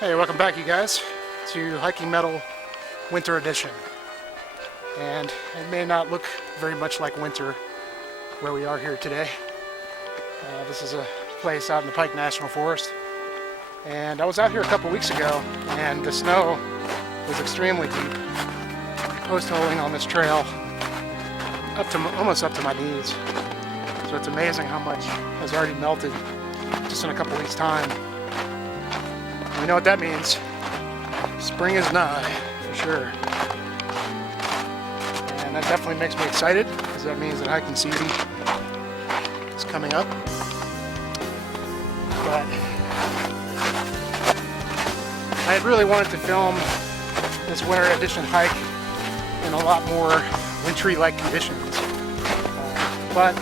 Hey, welcome back you guys to Hiking Metal Winter Edition. And it may not look very much like winter where we are here today. This is a place out in the Pike National Forest. And I was out here a couple weeks ago and the snow was extremely deep. Post-holing on this trail almost up to my knees. So it's amazing how much has already melted just in a couple weeks' time. We know what that means. Spring is nigh, for sure. And that definitely makes me excited, because that means that hiking season is coming up. But I had really wanted to film this winter edition hike in a lot more wintry-like conditions. But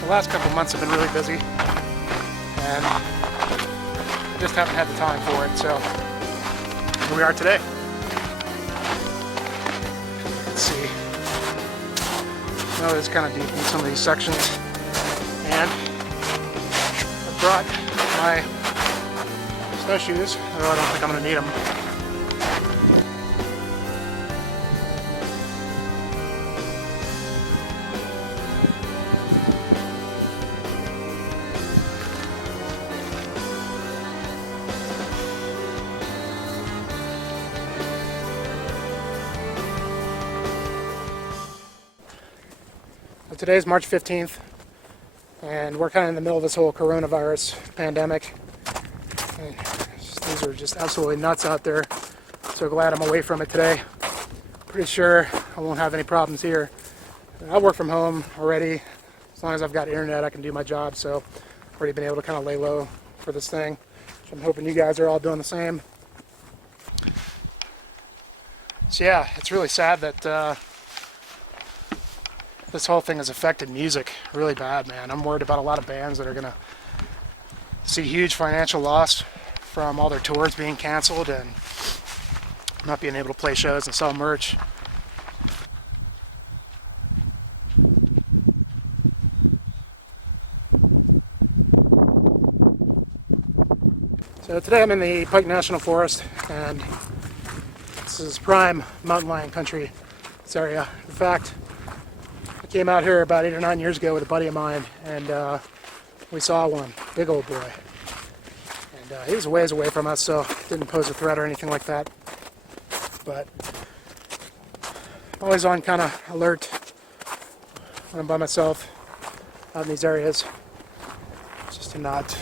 the last couple months have been really busy, and just haven't had the time for it, so here we are today. Let's see. Snow is kind of deep in some of these sections, and I brought my snowshoes, although I don't think I'm going to need them. Today's March 15th, and we're kind of in the middle of this whole coronavirus pandemic. And things are just absolutely nuts out there. So glad I'm away from it today. Pretty sure I won't have any problems here. I work from home already. As long as I've got internet, I can do my job. So I've already been able to kind of lay low for this thing. So I'm hoping you guys are all doing the same. So yeah, it's really sad that this whole thing has affected music really bad, man. I'm worried about a lot of bands that are going to see huge financial loss from all their tours being canceled and not being able to play shows and sell merch. So today I'm in the Pike National Forest, and this is prime mountain lion country, this area. In fact, I came out here about 8 or 9 years ago with a buddy of mine, and we saw one, big old boy. And he was a ways away from us, so didn't pose a threat or anything like that. But always on kind of alert when I'm by myself out in these areas, just to not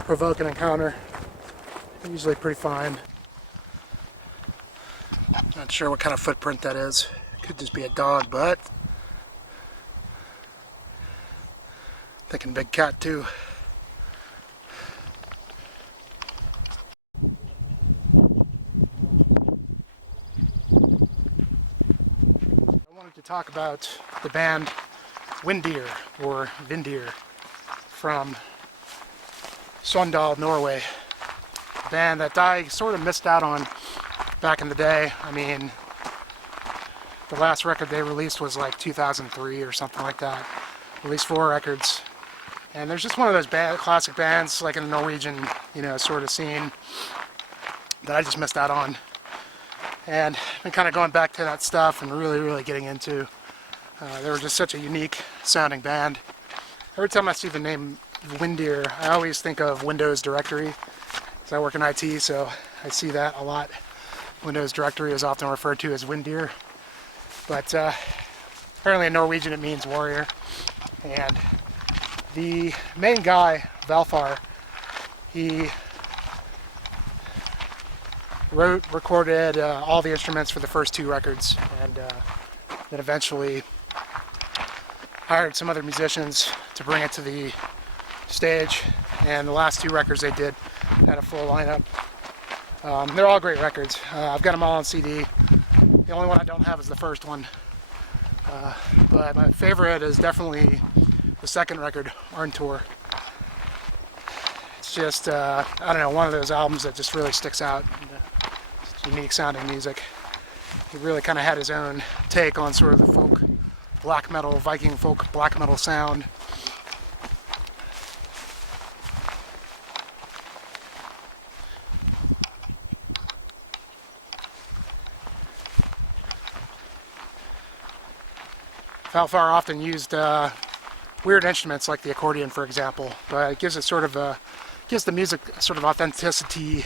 provoke an encounter. I'm usually pretty fine. Not sure what kind of footprint that is. Could just be a dog, but thinking big cat too. I wanted to talk about the band Windir, or Windir, from Sogndal, Norway. A band that I sort of missed out on back in the day. I mean, the last record they released was like 2003 or something like that. Released 4 records. And there's just one of those classic bands, like in the Norwegian, sort of scene, that I just missed out on. And I've been kind of going back to that stuff and really getting into. They were just such a unique sounding band. Every time I see the name Windir, I always think of Windows Directory, because I work in IT, so I see that a lot. Windows Directory is often referred to as Windir. But apparently in Norwegian it means warrior. And the main guy, Valfar, he recorded all the instruments for the first 2 records, and then eventually hired some other musicians to bring it to the stage. And the last 2 records they did had a full lineup. They're all great records. I've got them all on CD. The only one I don't have is the first one. But my favorite is definitely the second record, Arn Tour. It's just, I don't know, one of those albums that just really sticks out. And, unique sounding music. He really kind of had his own take on sort of the folk black metal, Viking folk black metal sound. Valfar often used weird instruments like the accordion, for example, but it gives it sort of gives the music sort of authenticity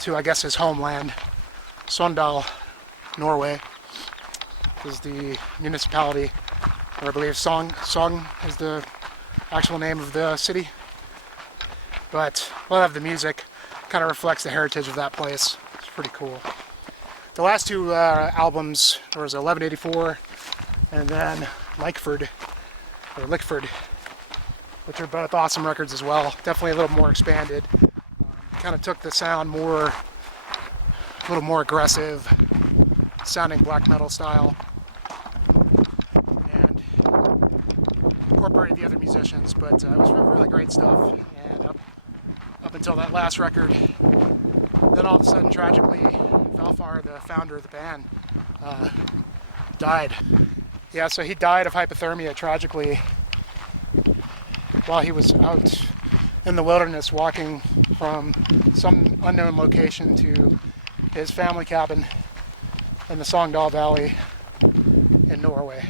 to, I guess, his homeland, Sogndal, Norway, is the municipality, or I believe Sogn is the actual name of the city. But a lot of the music kind of reflects the heritage of that place. It's pretty cool. The last two albums, there was 1184 and then Lickford, which are both awesome records as well. Definitely a little more expanded. Kind of took the sound a little more aggressive sounding black metal style, and incorporated the other musicians, but it was really great stuff. And up until that last record, then all of a sudden, tragically, Valfar, the founder of the band, died. Yeah, so he died of hypothermia tragically while he was out in the wilderness walking from some unknown location to his family cabin in the Sogndal Valley in Norway.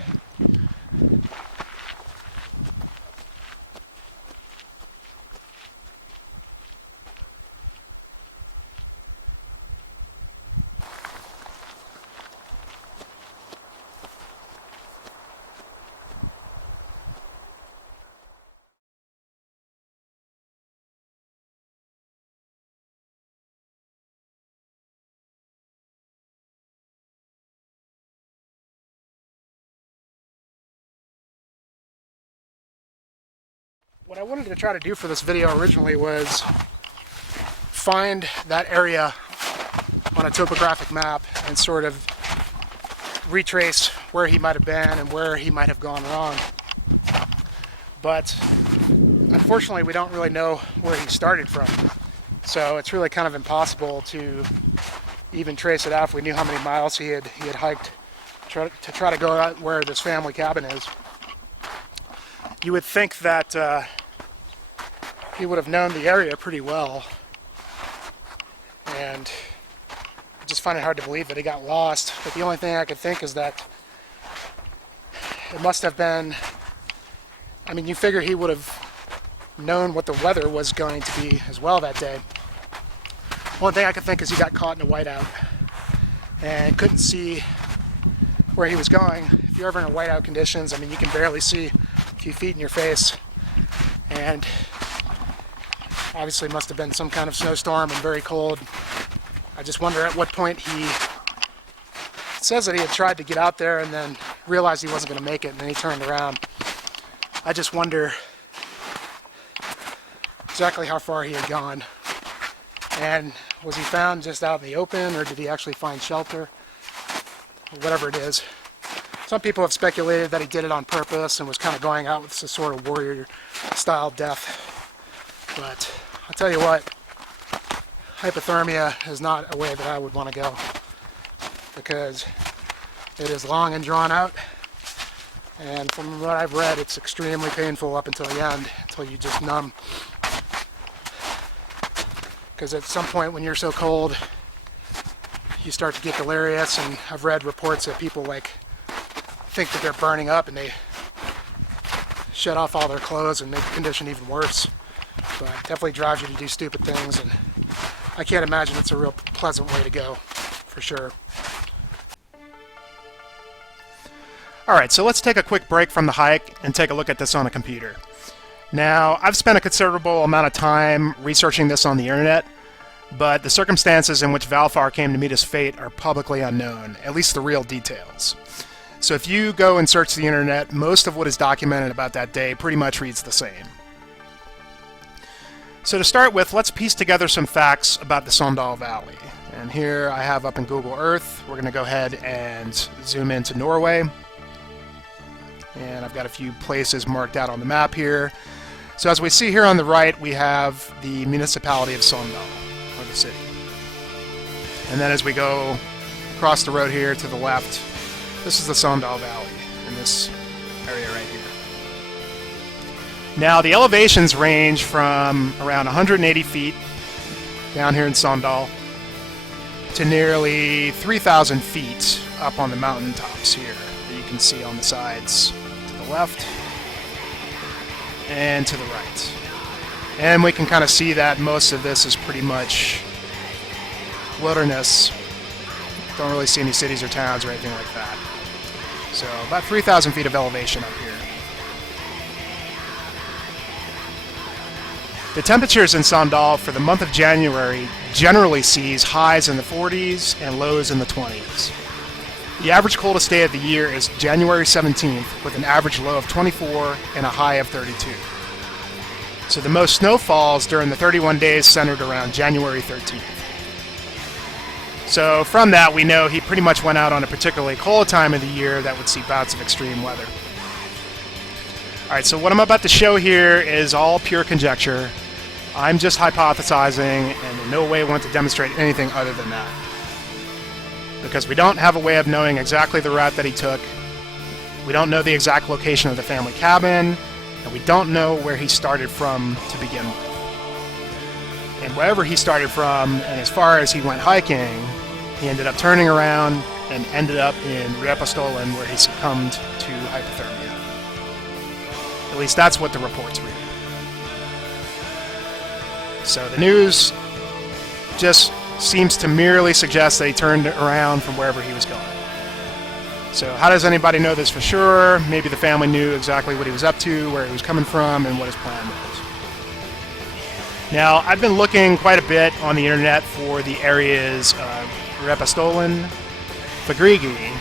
What I wanted to try to do for this video originally was find that area on a topographic map and sort of retrace where he might have been and where he might have gone wrong. But unfortunately, we don't really know where he started from. So it's really kind of impossible to even trace it out if we knew how many miles he had hiked to try to go out where this family cabin is. You would think that he would have known the area pretty well, and I just find it hard to believe that he got lost. But the only thing I could think is that it must have been, I mean, you figure he would have known what the weather was going to be as well that day. One thing I could think is he got caught in a whiteout and couldn't see where he was going. If you're ever in whiteout conditions, I mean, you can barely see a few feet in your face, and obviously must have been some kind of snowstorm and very cold. I just wonder at what point it says that he had tried to get out there and then realized he wasn't going to make it, and then he turned around. I just wonder exactly how far he had gone, and was he found just out in the open, or did he actually find shelter? Whatever it is. Some people have speculated that he did it on purpose and was kind of going out with some sort of warrior style death. But I'll tell you what, hypothermia is not a way that I would want to go, because it is long and drawn out, and from what I've read, it's extremely painful up until the end, until you just numb. Because at some point when you're so cold, you start to get delirious, and I've read reports that people think that they're burning up and they shut off all their clothes and make the condition even worse. But it definitely drives you to do stupid things, and I can't imagine it's a real pleasant way to go, for sure. Alright, so let's take a quick break from the hike and take a look at this on a computer. Now, I've spent a considerable amount of time researching this on the internet, but the circumstances in which Valfar came to meet his fate are publicly unknown, at least the real details. So if you go and search the internet, most of what is documented about that day pretty much reads the same. So to start with, let's piece together some facts about the Sogndal Valley. And here I have up in Google Earth, we're going to go ahead and zoom into Norway. And I've got a few places marked out on the map here. So as we see here on the right, we have the municipality of Sogndal, or the city. And then as we go across the road here to the left, this is the Sogndal Valley in this area right here. Now the elevations range from around 180 feet down here in Sogndal to nearly 3,000 feet up on the mountaintops here that you can see on the sides to the left and to the right. And we can kind of see that most of this is pretty much wilderness. Don't really see any cities or towns or anything like that. So about 3,000 feet of elevation up here. The temperatures in Sandal for the month of January generally sees highs in the 40s and lows in the 20s. The average coldest day of the year is January 17th, with an average low of 24 and a high of 32. So the most snow falls during the 31 days centered around January 13th. So from that, we know he pretty much went out on a particularly cold time of the year that would see bouts of extreme weather. Alright, so what I'm about to show here is all pure conjecture. I'm just hypothesizing and in no way want to demonstrate anything other than that. Because we don't have a way of knowing exactly the route that he took. We don't know the exact location of the family cabin, and we don't know where he started from to begin with. And wherever he started from, and as far as he went hiking, he ended up turning around and ended up in Repostolen, where he succumbed to hypothermia. At least that's what the reports read. So the news just seems to merely suggest that he turned around from wherever he was going. So how does anybody know this for sure? Maybe the family knew exactly what he was up to, where he was coming from, and what his plan was. Now, I've been looking quite a bit on the internet for the areas of Repostolen, Fagrigi,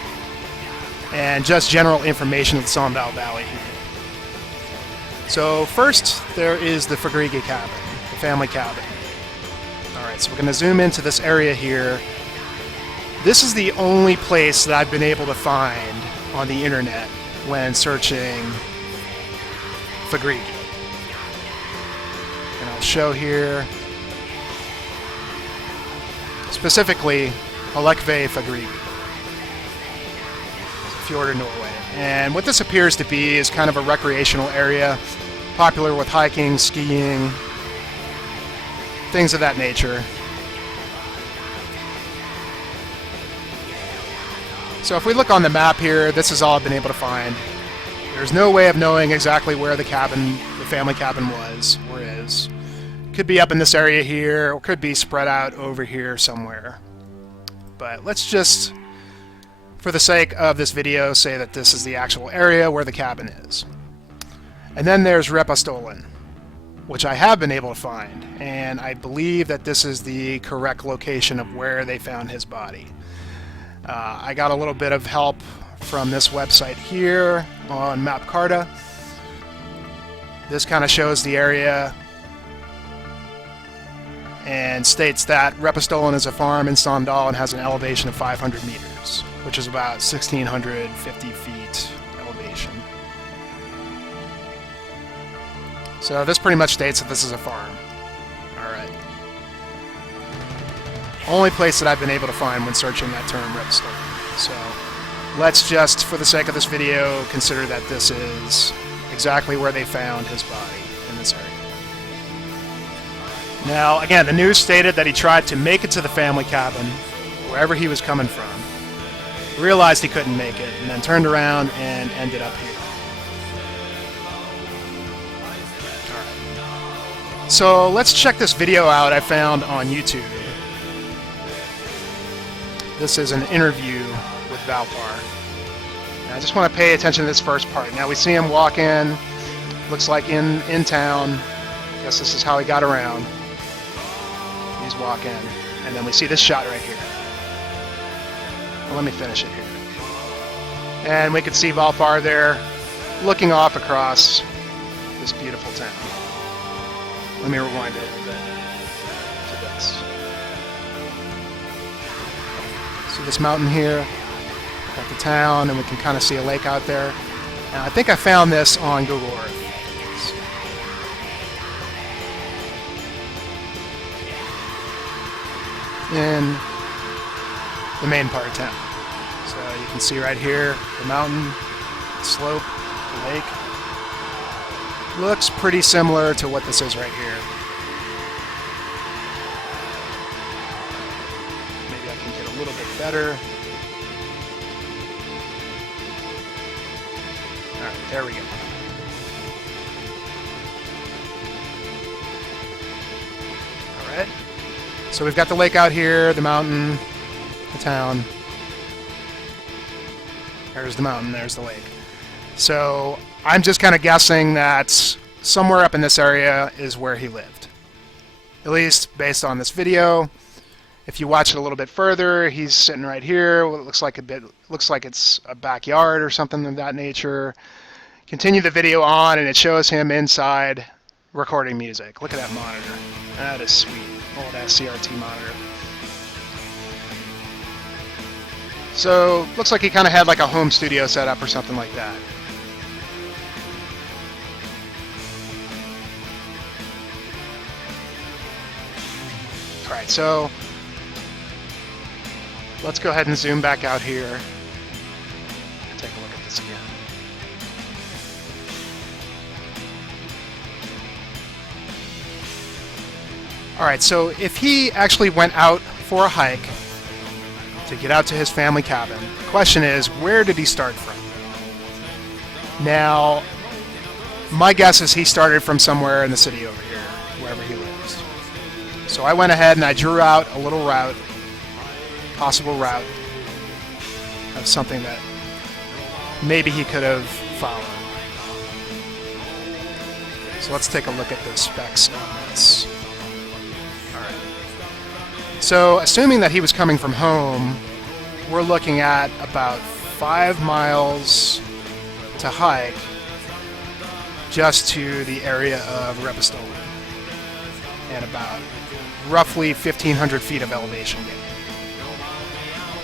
and just general information of the Sandal Valley here. So first, there is the Fagrigi cabin, the family cabin. Alright, so we're going to zoom into this area here. This is the only place that I've been able to find on the internet when searching Fagrigi. And I'll show here specifically Halekve Fagrigi, Fjord of Norway. And what this appears to be is kind of a recreational area, popular with hiking, skiing, things of that nature. So if we look on the map here, this is all I've been able to find. There's no way of knowing exactly where the cabin, the family cabin was or is. Could be up in this area here, or could be spread out over here somewhere. But let's just, for the sake of this video, say that this is the actual area where the cabin is. And then there's Repostolen, which I have been able to find, and I believe that this is the correct location of where they found his body. I got a little bit of help from this website here on MapCarta. This kind of shows the area and states that Repostolen is a farm in Sandal and has an elevation of 500 meters, which is about 1,650 feet elevation. So this pretty much states that this is a farm. Alright. Only place that I've been able to find when searching that term, Repostolen. So let's just, for the sake of this video, consider that this is exactly where they found his body, in this area. Now, again, the news stated that he tried to make it to the family cabin, wherever he was coming from, realized he couldn't make it, and then turned around and ended up here. Alright. So let's check this video out I found on YouTube. This is an interview with Valfar. Now, I just want to pay attention to this first part. Now we see him walk in, looks like in town. I guess this is how he got around. He's walking, and then we see this shot right here. Well, let me finish it here. And we can see Valfar there, looking off across this beautiful town. Let me rewind it a little bit to this. See this mountain here? Got the town, and we can kind of see a lake out there. And I think I found this on Google Earth. In the main part of town. So you can see right here the mountain, the slope, the lake. Looks pretty similar to what this is right here. Maybe I can get a little bit better. There we go. All right. So we've got the lake out here, the mountain, the town. There's the mountain, there's the lake. So I'm just kind of guessing that somewhere up in this area is where he lived. At least based on this video. If you watch it a little bit further, he's sitting right here. What looks like it's a backyard or something of that nature. Continue the video on, and it shows him inside recording music. Look at that monitor. That is sweet. Old SCRT monitor. So looks like he kind of had like a home studio set up or something like that. All right, so let's go ahead and zoom back out here. Take a look at this again. All right, so if he actually went out for a hike to get out to his family cabin, the question is, where did he start from? Now, my guess is he started from somewhere in the city over here, wherever he lives. So I went ahead and I drew out a little route, possible route of something that maybe he could have followed. So let's take a look at the specs on this. Alright. So assuming that he was coming from home, we're looking at about 5 miles to hike just to the area of Repistole, and about roughly 1,500 feet of elevation gain.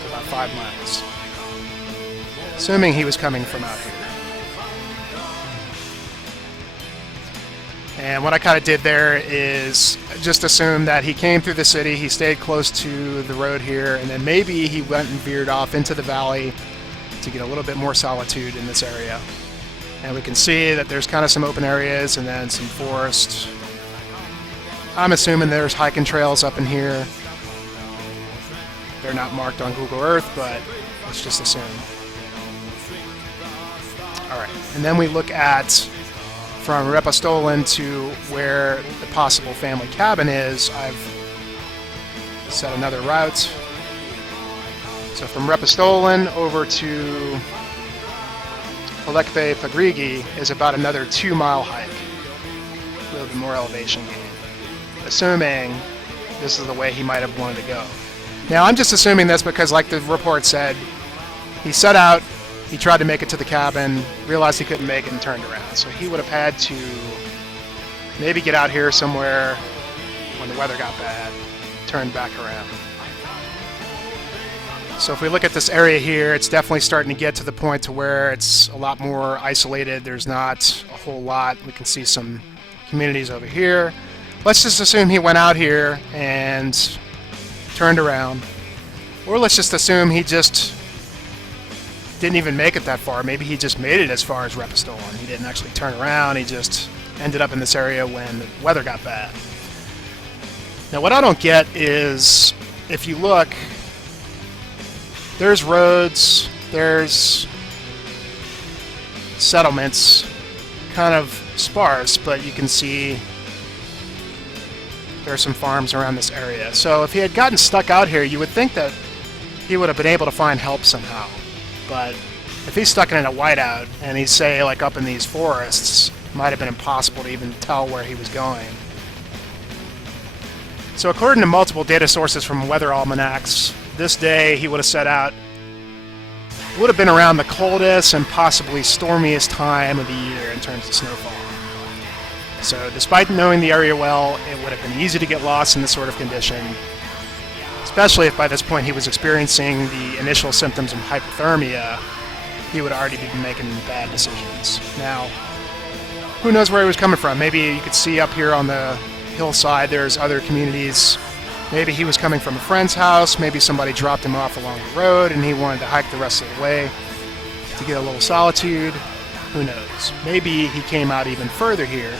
About 5 miles. Assuming he was coming from out here. And what I kind of did there is just assume that he came through the city, he stayed close to the road here, and then maybe he went and veered off into the valley to get a little bit more solitude in this area. And we can see that there's kind of some open areas and then some forest. I'm assuming there's hiking trails up in here. They're not marked on Google Earth, but let's just assume. Alright, and then we look at from Repistole to where the possible family cabin is. I've set another route. So from Repistole over to Kolekve Pagrigi is about another 2-mile hike. A little bit more elevation gain. Assuming this is the way he might have wanted to go. Now I'm just assuming this because, like the report said, he set out, he tried to make it to the cabin, realized he couldn't make it, and turned around. So he would have had to maybe get out here somewhere when the weather got bad, turn back around. So if we look at this area here, it's definitely starting to get to the point to where it's a lot more isolated. There's not a whole lot. We can see some communities over here. Let's just assume he went out here and turned around. Or let's just assume he just didn't even make it that far. Maybe he just made it as far as Repistole. He didn't actually turn around. He just ended up in this area when the weather got bad. Now what I don't get is, if you look, there's roads, there's settlements, kind of sparse, but you can see there are some farms around this area. So if he had gotten stuck out here, you would think that he would have been able to find help somehow. But if he's stuck in a whiteout and he's, say, like up in these forests, it might have been impossible to even tell where he was going. So according to multiple data sources from weather almanacs, this day he would have set out, would have been around the coldest and possibly stormiest time of the year in terms of snowfall. So despite knowing the area well, it would have been easy to get lost in this sort of condition, especially if by this point he was experiencing the initial symptoms of hypothermia. He would already be making bad decisions. Now, who knows where he was coming from? Maybe you could see up here on the hillside there's other communities. Maybe he was coming from a friend's house. Maybe somebody dropped him off along the road and he wanted to hike the rest of the way to get a little solitude. Who knows? Maybe he came out even further here.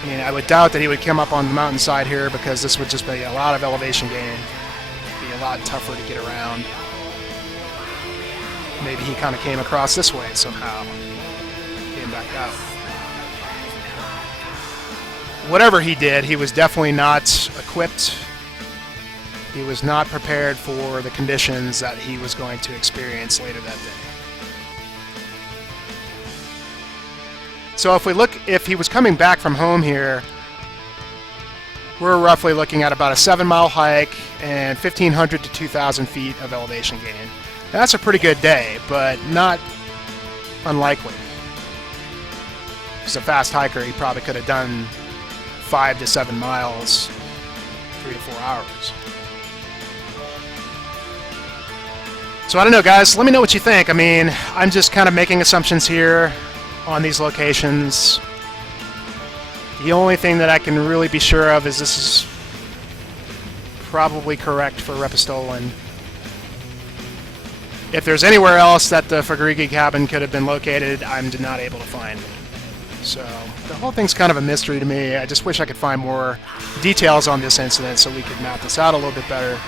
I mean, I would doubt that he would come up on the mountainside here because this would just be a lot of elevation gain. It'd be a lot tougher to get around. maybe he kind of came across this way somehow, came back out. Whatever he did, he was definitely not equipped. He was not prepared for the conditions that he was going to experience later that day. So if he was coming back from home here, we're roughly looking at about a 7-mile hike and 1,500 to 2,000 feet of elevation gain. That's a pretty good day, but not unlikely. He's a fast hiker. He probably could have done 5 to 7 miles, 3 to 4 hours. So I don't know, guys. Let me know what you think. I mean, I'm just kind of making assumptions here on these locations. The only thing that I can really be sure of is this is probably correct for Repistolin. If there's anywhere else that the Fagrigi cabin could have been located, I'm not able to find. So the whole thing's kind of a mystery to me. I just wish I could find more details on this incident so we could map this out a little bit better.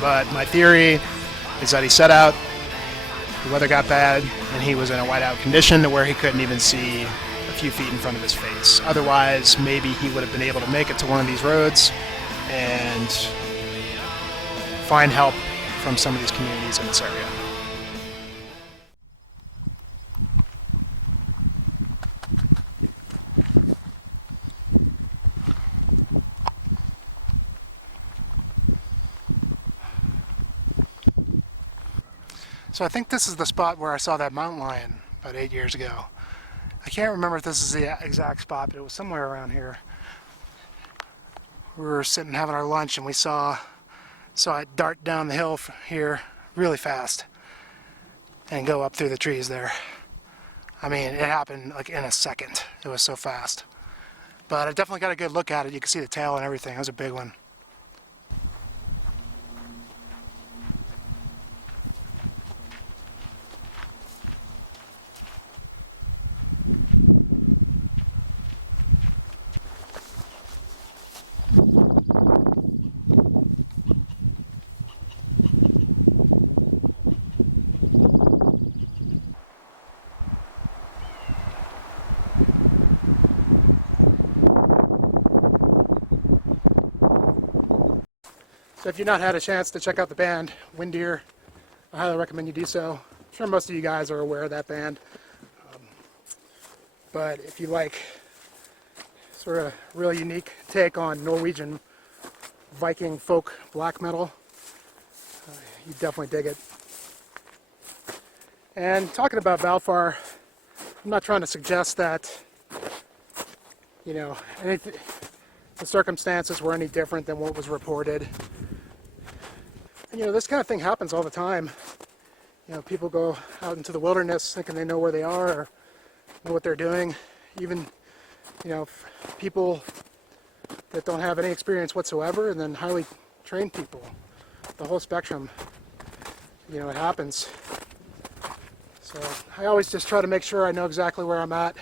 But my theory is that he set out, the weather got bad, and he was in a whiteout condition to where he couldn't even see a few feet in front of his face. Otherwise, maybe he would have been able to make it to one of these roads and find help from some of these communities in this area. So I think this is the spot where I saw that mountain lion about 8 years ago. I can't remember if this is the exact spot, but it was somewhere around here. We were sitting having our lunch and we saw it dart down the hill here really fast and go up through the trees there. I mean, it happened like in a second. It was so fast. But I definitely got a good look at it. You can see the tail and everything. It was a big one. So if you've not had a chance to check out the band, Windir, I highly recommend you do so. I'm sure most of you guys are aware of that band. But if you like sort of a really unique take on Norwegian Viking folk black metal, you definitely dig it. And talking about Valfar, I'm not trying to suggest that, you know, the circumstances were any different than what was reported. And, you know, this kind of thing happens all the time. You know, people go out into the wilderness thinking they know where they are or know what they're doing. Even, you know, people that don't have any experience whatsoever, and then highly trained people. The whole spectrum, you know, it happens. So I always just try to make sure I know exactly where I'm at.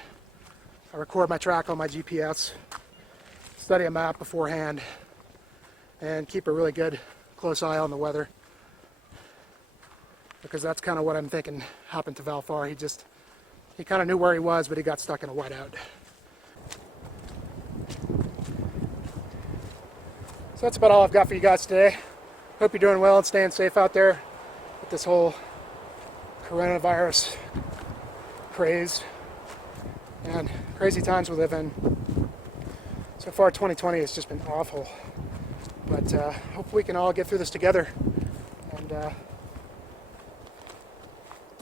I record my track on my GPS, study a map beforehand, and keep a really good close eye on the weather. Because that's kind of what I'm thinking happened to Valfar. He kind of knew where he was, but he got stuck in a whiteout. So that's about all I've got for you guys today. Hope you're doing well and staying safe out there with this whole coronavirus craze and crazy times we live in. So far 2020 has just been awful, but hopefully we can all get through this together and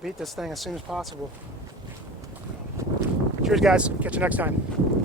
beat this thing as soon as possible. Cheers guys, catch you next time.